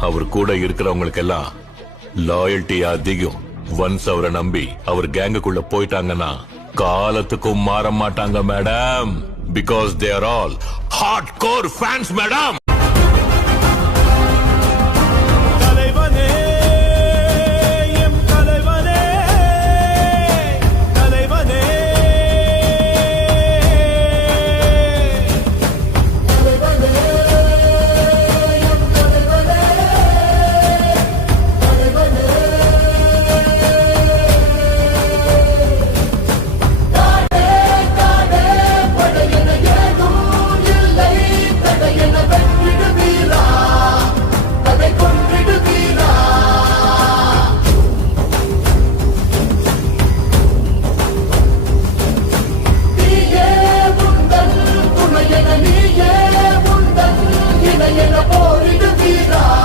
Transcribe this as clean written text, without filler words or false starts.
அவர் கூட இருக்கிறவங்களுக்கு எல்லாம் லாயல்டி அதிகம். ஒன்ஸ் அவரை நம்பி அவர் கேங்குக்குள்ள போயிட்டாங்கன்னா காலத்துக்கும் மாற மாட்டாங்க madam. Because they are all hard core fans madam.